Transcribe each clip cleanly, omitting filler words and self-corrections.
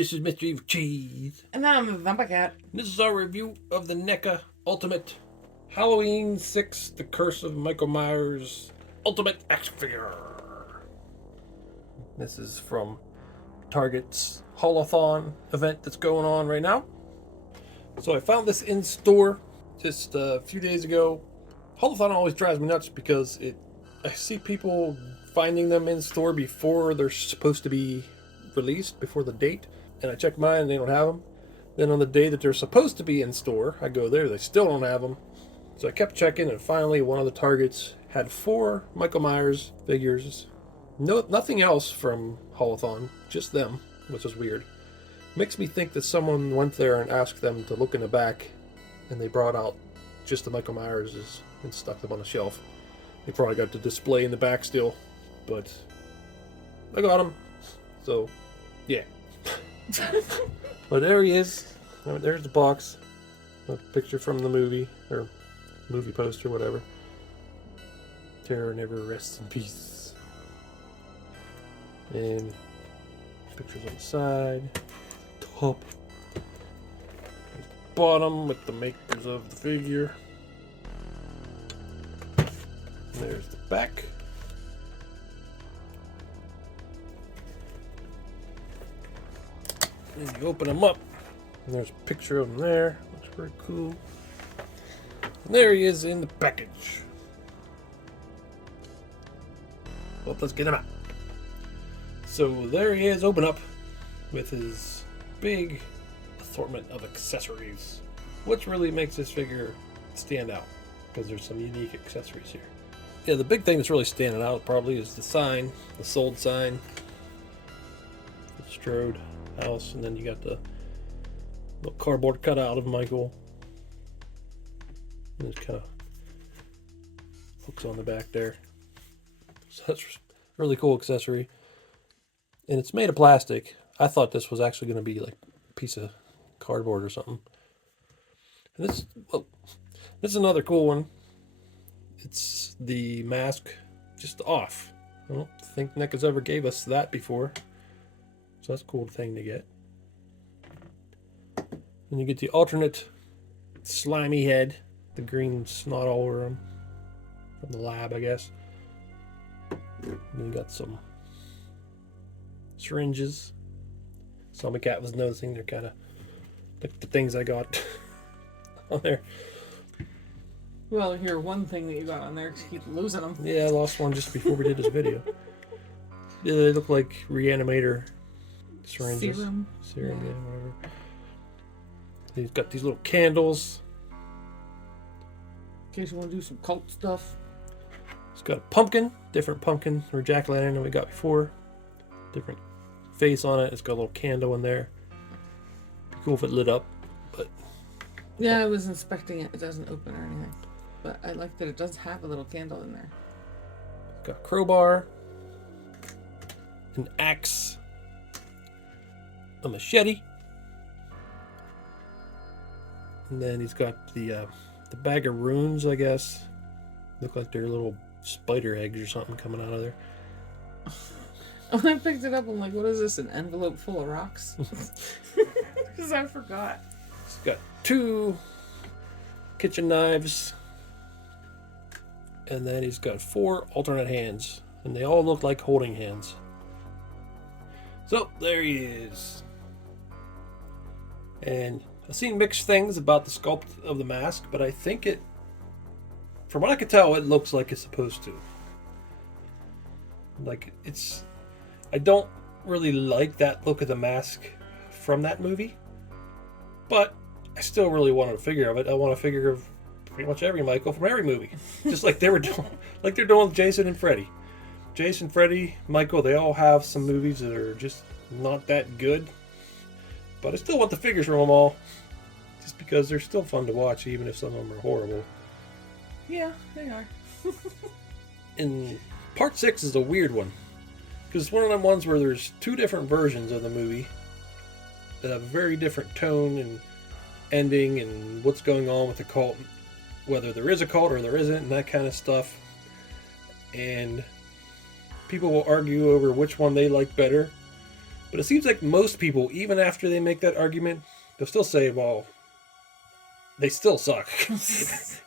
this is Mr. Evilcheese. And I'm a vampire cat. This is our review of the NECA Ultimate Halloween 6 The Curse of Michael Myers Ultimate Action Figure. This is from Target's Haulathon event that's going on right now. So I found this in store just a few days ago. Haulathon always drives me nuts because I see people finding them in store before they're supposed to be released, before the date, and I check mine and they don't have them. Then on the day that they're supposed to be in store, I go there, they still don't have them. So I kept checking, and finally one of the Targets had 4 Michael Myers figures. Nothing else from Haulathon, just them, which is weird. Makes me think that someone went there and asked them to look in the back, and they brought out just the Michael Myerses and stuck them on a shelf. They probably got the display in the back still, but I got them. So, yeah. But there he is. There's the box. A picture from the movie, or movie poster, whatever. Terror never rests in peace. And pictures on the side, top, bottom with the makers of the figure. There's the back. And you open them up, and there's a picture of him there. Looks pretty cool. And there he is in the package. Well, let's get him out. So there he is, open up, with his big assortment of accessories, which really makes this figure stand out, because there's some unique accessories here. Yeah, the big thing that's really standing out probably is the sign, the sold sign. The Strode house, and then you got the little cardboard cutout of Michael. And it kind of hooks on the back there. So that's a really cool accessory. And it's made of plastic. I thought this was actually going to be like a piece of cardboard or something. And this is another cool one. It's the mask just off. I don't think NECA's ever gave us that before. So that's a cool thing to get. And you get the alternate slimy head, the green snot all over him, from the lab, I guess. And you got some syringes. Zombie Cat was noticing they're kind of like the things I got on there. Well, here, one thing that you got on there, keep losing them. Yeah, I lost one just before we did this video. Yeah, they look like reanimator syringes. Serum, yeah, whatever. He's got these little candles. In case you want to do some cult stuff. He's got a pumpkin, different pumpkin or jack-o'-lantern than we got before. Different face on it. It's got a little candle in there. Be cool if it lit up, but yeah, I was inspecting it. It doesn't open or anything, but I like that it does have a little candle in there. It's got a crowbar, an axe, a machete, and then he's got the bag of runes, I guess. Look like they're little spider eggs or something coming out of there. When I picked it up, I'm like, what is this, an envelope full of rocks? Because I forgot. He's got 2 kitchen knives, and then he's got 4 alternate hands, and they all look like holding hands. So there he is. And I've seen mixed things about the sculpt of the mask, but I think it, from what I could tell, it looks like it's supposed to. Like, I don't really like that look of the mask from that movie, but I still really want a figure of it. I want a figure of pretty much every Michael from every movie, just like they were doing, like they're doing with Jason and Freddy. Jason, Freddy, Michael, they all have some movies that are just not that good, but I still want the figures from them all, just because they're still fun to watch, even if some of them are horrible. Yeah, they are. And part 6 is a weird one, because it's one of them ones where there's 2 different versions of the movie that have a very different tone and ending and what's going on with the cult, whether there is a cult or there isn't, and that kind of stuff. And people will argue over which one they like better. But it seems like most people, even after they make that argument, they'll still say, well, they still suck.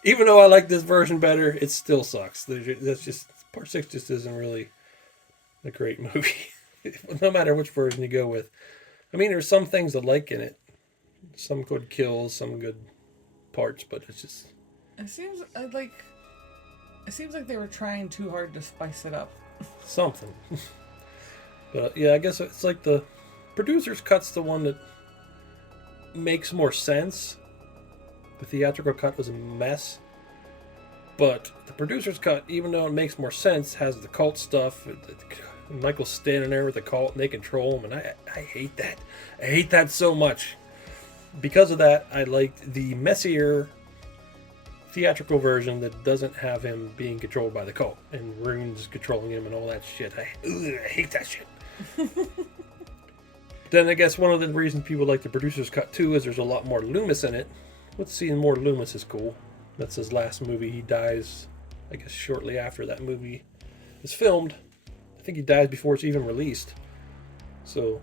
Even though I like this version better, it still sucks. That's just, Part 6 just isn't really a great movie. No matter which version you go with. I mean, there's some things I like in it. Some good kills, some good parts, but it's just... It seems like they were trying too hard to spice it up. Something. But yeah, I guess it's like the producer's cut's the one that makes more sense. The theatrical cut was a mess. But the producer's cut, even though it makes more sense, has the cult stuff. Michael's standing there with the cult and they control him, and I hate that. I hate that so much. Because of that, I liked the messier theatrical version that doesn't have him being controlled by the cult and runes controlling him and all that shit. I hate that shit. Then I guess one of the reasons people like the producer's cut too is there's a lot more Loomis in it. Let's see, more Loomis is cool. That's his last movie. He dies, I guess, shortly after that movie is filmed. I think he dies before it's even released. So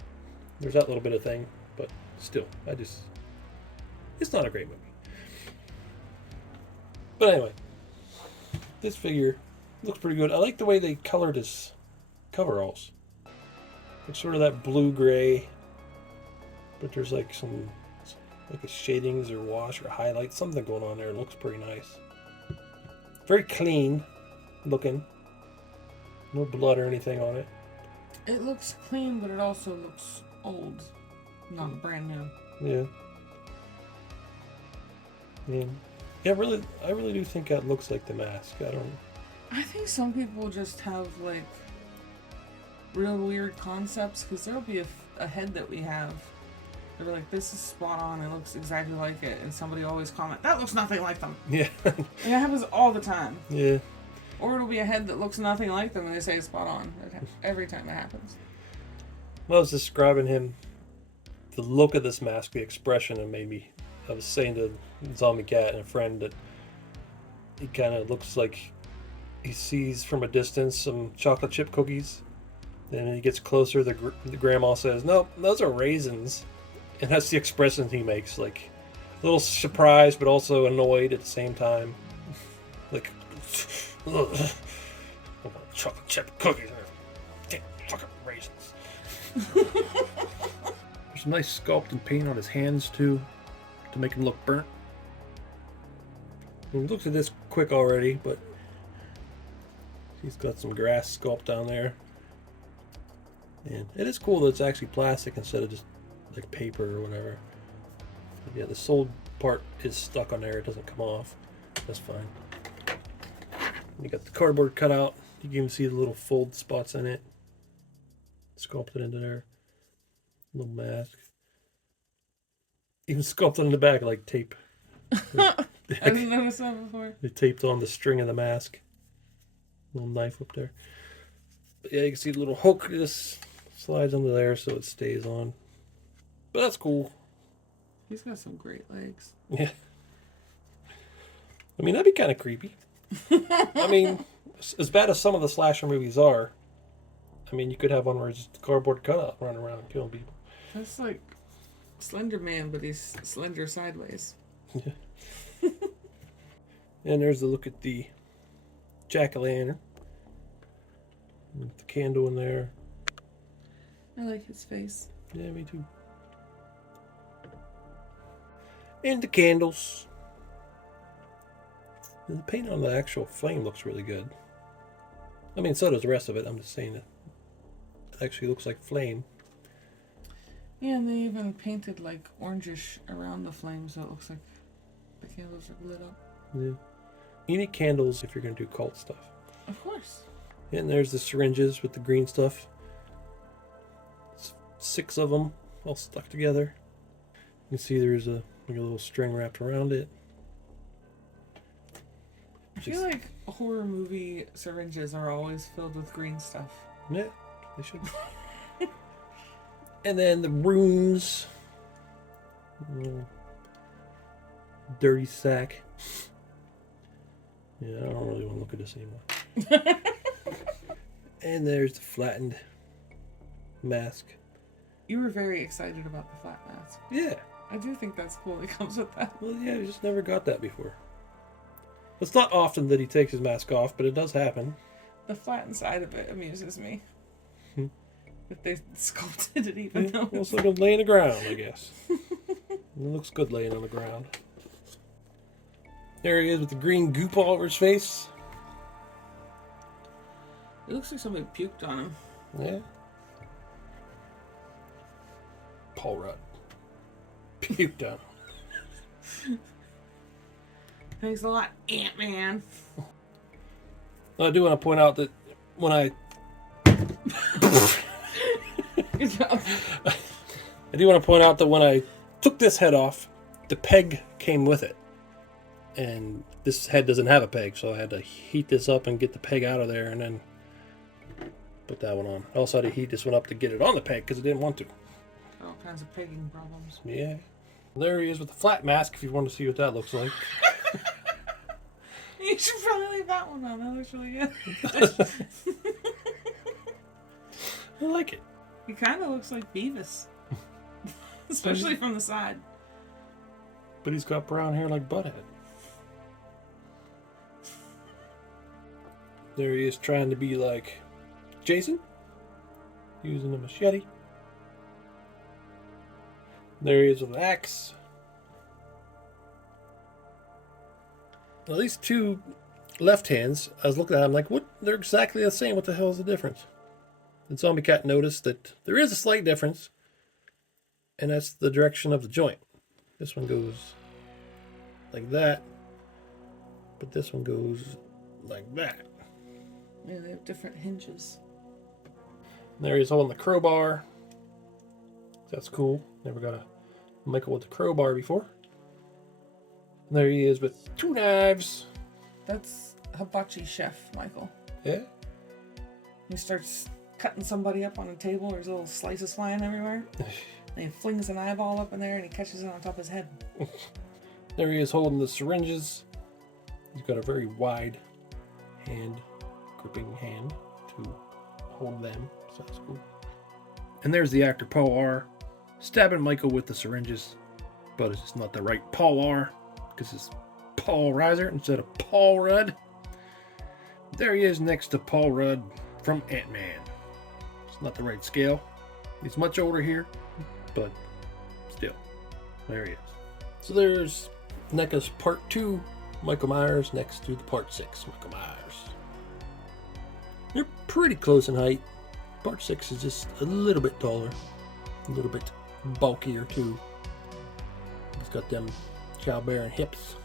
there's that little bit of thing. But still, it's not a great movie. But anyway, this figure looks pretty good. I like the way they colored his coveralls. It's sort of that blue-gray, but there's like some like a shadings or wash or highlight, something going on there. It looks pretty nice. Very clean looking. No blood or anything on it. It looks clean, but it also looks old, not brand new. Yeah. Yeah, really, I really do think that looks like the mask. I think some people just have like real weird concepts, because there'll be a head that we have. They're like, this is spot on. It looks exactly like it, and somebody always comment, that looks nothing like them. Yeah. And it happens all the time. Yeah. Or it'll be a head that looks nothing like them, and they say it's spot on. Every time it happens. When I was describing him, the look of this mask, the expression, it made me. I was saying to Zombie Cat and a friend that he kind of looks like he sees from a distance some chocolate chip cookies. And when he gets closer, the grandma says, "Nope, those are raisins." And that's the expression he makes, like a little surprised, but also annoyed at the same time. Like, ugh, I want chocolate chip cookies. Damn fucking raisins. There's some nice sculpting paint on his hands too, to make him look burnt. We looked at this quick already, but he's got some grass sculpt down there. And it is cool that it's actually plastic instead of just like paper or whatever. But yeah, the sold part is stuck on there. It doesn't come off. That's fine. You got the cardboard cut out. You can even see the little fold spots in it. Sculpted into there. Little mask. Even sculpted in the back like tape. I didn't notice that before. They taped on the string of the mask. Little knife up there. But yeah, you can see the little hook just slides under there so it stays on. But that's cool. He's got some great legs. Yeah. I mean, that'd be kind of creepy. I mean, as bad as some of the slasher movies are, I mean, you could have one where it's just a cardboard cutout running around killing people. That's like Slender Man, but he's slender sideways. Yeah. And there's a look at the jack-o'-lantern. With the candle in there. I like his face. Yeah, me too. And the candles. And the paint on the actual flame looks really good. I mean, so does the rest of it. I'm just saying it actually looks like flame. Yeah, and they even painted like orangish around the flame, so it looks like the candles are lit up. Yeah. You need candles if you're going to do cult stuff. Of course. And there's the syringes with the green stuff. 6 of them all stuck together. You can see there's a little string wrapped around it. I feel like horror movie syringes are always filled with green stuff. Yeah, they should. And then the rooms. Dirty sack. Yeah, I don't really want to look at this anymore. And there's the flattened mask. You were very excited about the flat mask. Yeah. I do think that's cool. He comes with that. Well, yeah, I just never got that before. It's not often that he takes his mask off, but it does happen. The flattened side of it amuses me. Hmm. If they sculpted it even though. Well, so it'll lay on the ground, I guess. It looks good laying on the ground. There he is with the green goop all over his face. It looks like somebody puked on him. Yeah. Paul Rudd. Puked on him. Thanks a lot, Ant-Man. I do want to point out that when I... Good job. I do want to point out that when I took this head off, the peg came with it. And this head doesn't have a peg, so I had to heat this up and get the peg out of there and then put that one on. I also had to heat this one up to get it on the peg because I didn't want to. All kinds of pegging problems. Yeah. There he is with the flat mask if you want to see what that looks like. You should probably leave that one on. That looks really good. I like it. He kind of looks like Beavis. Especially from the side. But he's got brown hair like Butthead. There he is trying to be like Jason. Using a machete. There he is with an axe. Now these two left hands, I was looking at them like, what? They're exactly the same. What the hell is the difference? And Zombie Cat noticed that there is a slight difference. And that's the direction of the joint. This one goes like that. But this one goes like that. Yeah, they have different hinges. There he's holding the crowbar. That's cool. Never got a Michael with the crowbar before. And there he is with two knives. That's hibachi chef, Michael. Yeah. He starts cutting somebody up on a table. There's little slices flying everywhere. And he flings an eyeball up in there and he catches it on top of his head. There he is holding the syringes. He's got a very wide gripping hand to hold them. So that's cool. And there's the actor Paul R. stabbing Michael with the syringes. But it's not the right Paul R. Because it's Paul Reiser instead of Paul Rudd. There he is next to Paul Rudd from Ant-Man. It's not the right scale. He's much older here, but still, there he is. So there's NECA's Part 2, Michael Myers, next to the Part 6, Michael Myers. They're pretty close in height. Part 6 is just a little bit taller, a little bit bulkier too. He's got them childbearing hips.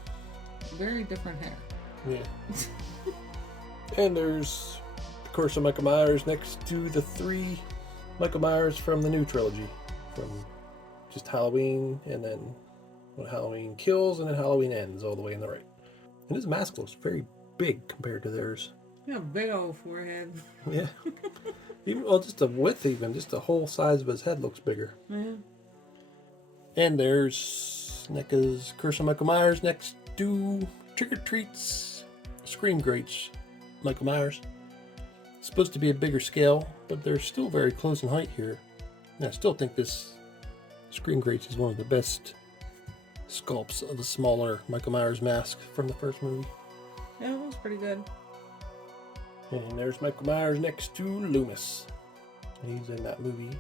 Very different hair. Yeah. And there's, of course, Michael Myers next to the 3 Michael Myers from the new trilogy. From just Halloween, and then when Halloween Kills, and then Halloween Ends, all the way in the right. And his mask looks very big compared to theirs. Yeah, big old forehead. Yeah. Well, just the width even, just the whole size of his head looks bigger. Yeah. And there's NECA's Curse of Michael Myers next to Trick or Treat's Scream Greats Michael Myers. It's supposed to be a bigger scale, but they're still very close in height here. And I still think this Scream Greats is one of the best sculpts of the smaller Michael Myers mask from the first movie. Yeah, it looks pretty good. And there's Michael Myers next to Loomis. And he's in that movie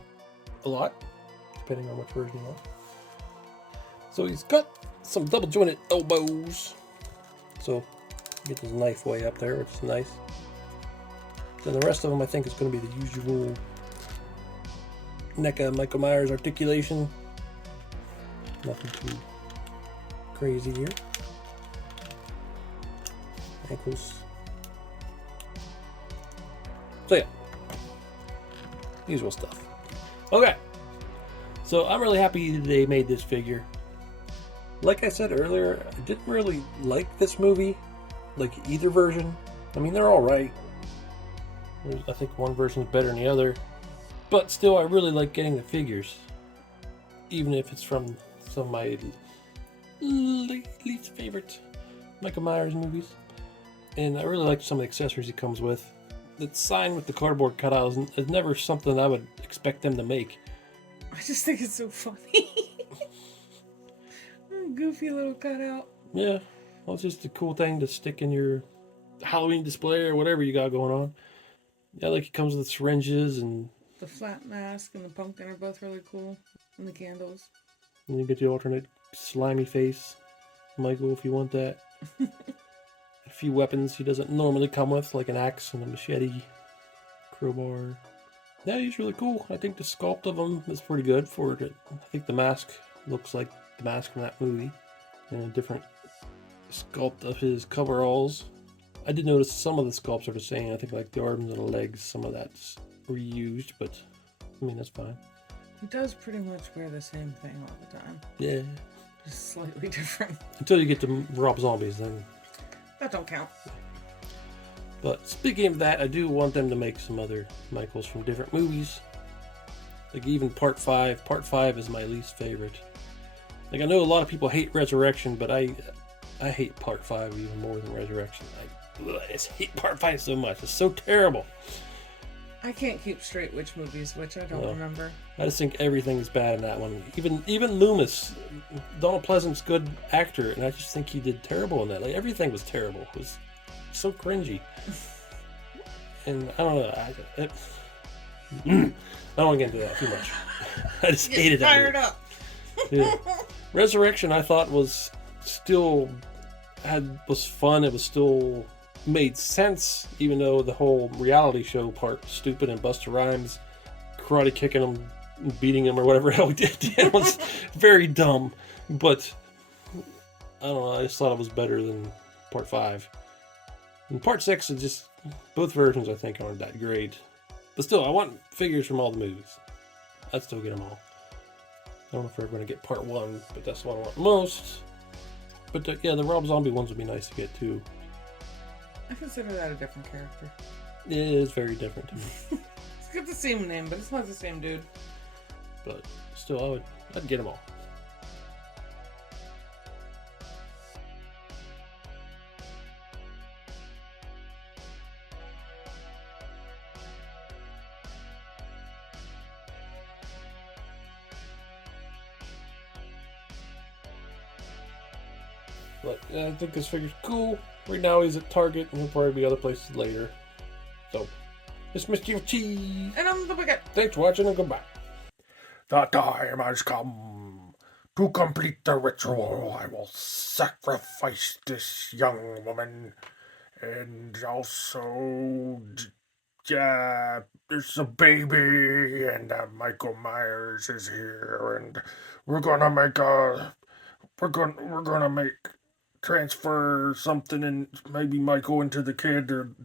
a lot, depending on which version you want. So he's got some double jointed elbows. So get his knife way up there, which is nice. Then the rest of them I think is going to be the usual NECA Michael Myers articulation. Nothing too crazy here. Ankles. So yeah, usual stuff. Okay, so I'm really happy they made this figure. Like I said earlier, I didn't really like this movie, like either version. I mean, they're all right. I think one version is better than the other, but still, I really like getting the figures, even if it's from some of my least favorite Michael Myers movies. And I really like some of the accessories he comes with. The sign with the cardboard cutouts is never something I would expect them to make. I just think it's so funny. Goofy little cutout. Yeah, well, it's just a cool thing to stick in your Halloween display or whatever you got going on. Yeah, like it comes with syringes and the flat mask and the pumpkin are both really cool, and the candles. And you get the alternate slimy face, Michael, if you want that. A few weapons he doesn't normally come with, like an axe and a machete, crowbar. Yeah, he's really cool. I think the sculpt of him is pretty good for it. I think the mask looks like the mask from that movie. And a different sculpt of his coveralls. I did notice some of the sculpts are the same. I think like the arms and the legs, some of that's reused, but I mean, that's fine. He does pretty much wear the same thing all the time. Yeah. Just slightly different. Until you get to Rob Zombies, then. That don't count. But speaking of that, I do want them to make some other Michaels from different movies. Like even Part 5. Part 5 is my least favorite. Like I know a lot of people hate Resurrection, but I hate Part 5 even more than Resurrection. I just hate Part 5 so much. It's so terrible. I can't keep straight which movie's which. I don't remember. I just think everything's bad in that one. Even Loomis, Donald Pleasant's good actor, and I just think he did terrible in that. Like everything was terrible. It was so cringy. And I don't know. I don't want to get into that too much. I just hated that. Fired up. Yeah. Resurrection, I thought was fun. It was still made sense, even though the whole reality show part was stupid and Busta Rhymes karate kicking him, beating him, or whatever hell he did. It was very dumb. But I don't know. I just thought it was better than Part 5. And Part 6 is just both versions. I think aren't that great. But still, I want figures from all the movies. I'd still get them all. I don't know if we're going to get Part 1, but that's what I want most. But yeah, the Rob Zombie ones would be nice to get too. I consider that a different character. It is very different to me. It's got the same name, but it's not the same dude. But still, I'd get them all. But yeah, I think this figure's cool. Right now he's at Target, and he'll probably be other places later. So, it's Mr. Evilcheese. And I'm the Wicket. Thanks for watching, and goodbye. The time has come. To complete the ritual, I will sacrifice this young woman. And also, there's a baby, and Michael Myers is here, and we're gonna transfer something, and maybe Michael into the kid or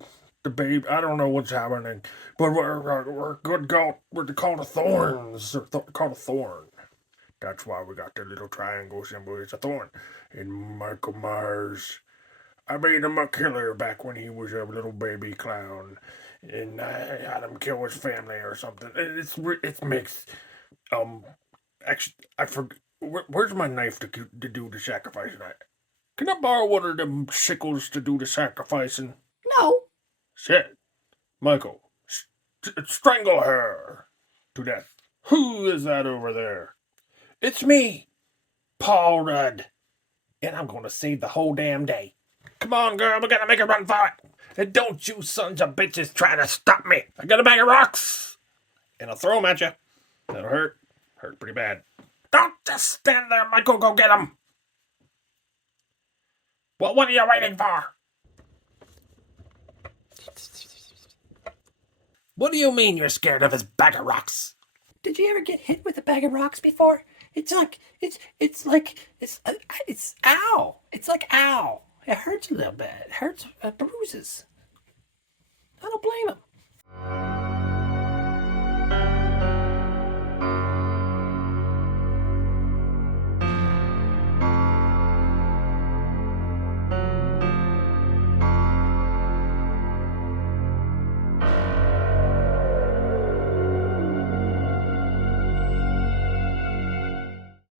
the babe. I don't know what's happening, but we're good. We're called a thorns. Called a thorn. That's why we got the little triangle symbol. It's a thorn. And Michael Myers, I made him a killer back when he was a little baby clown, and I had him kill his family or something. It makes actually I forgot. Where's my knife to do the sacrifice? Can I borrow one of them sickles to do the sacrificing? No. Shit. Michael, strangle her to death. Who is that over there? It's me, Paul Rudd. And I'm going to save the whole damn day. Come on, girl, we gotta make a run for it. And don't you sons of bitches try to stop me. I got a bag of rocks. And I'll throw them at you. That'll hurt. Hurt pretty bad. Don't just stand there, Michael. Go get him. Well, what are you waiting for? What do you mean you're scared of his bag of rocks? Did you ever get hit with a bag of rocks before? It's ow. It's like ow. It hurts a little bit. It hurts, bruises. I don't blame him.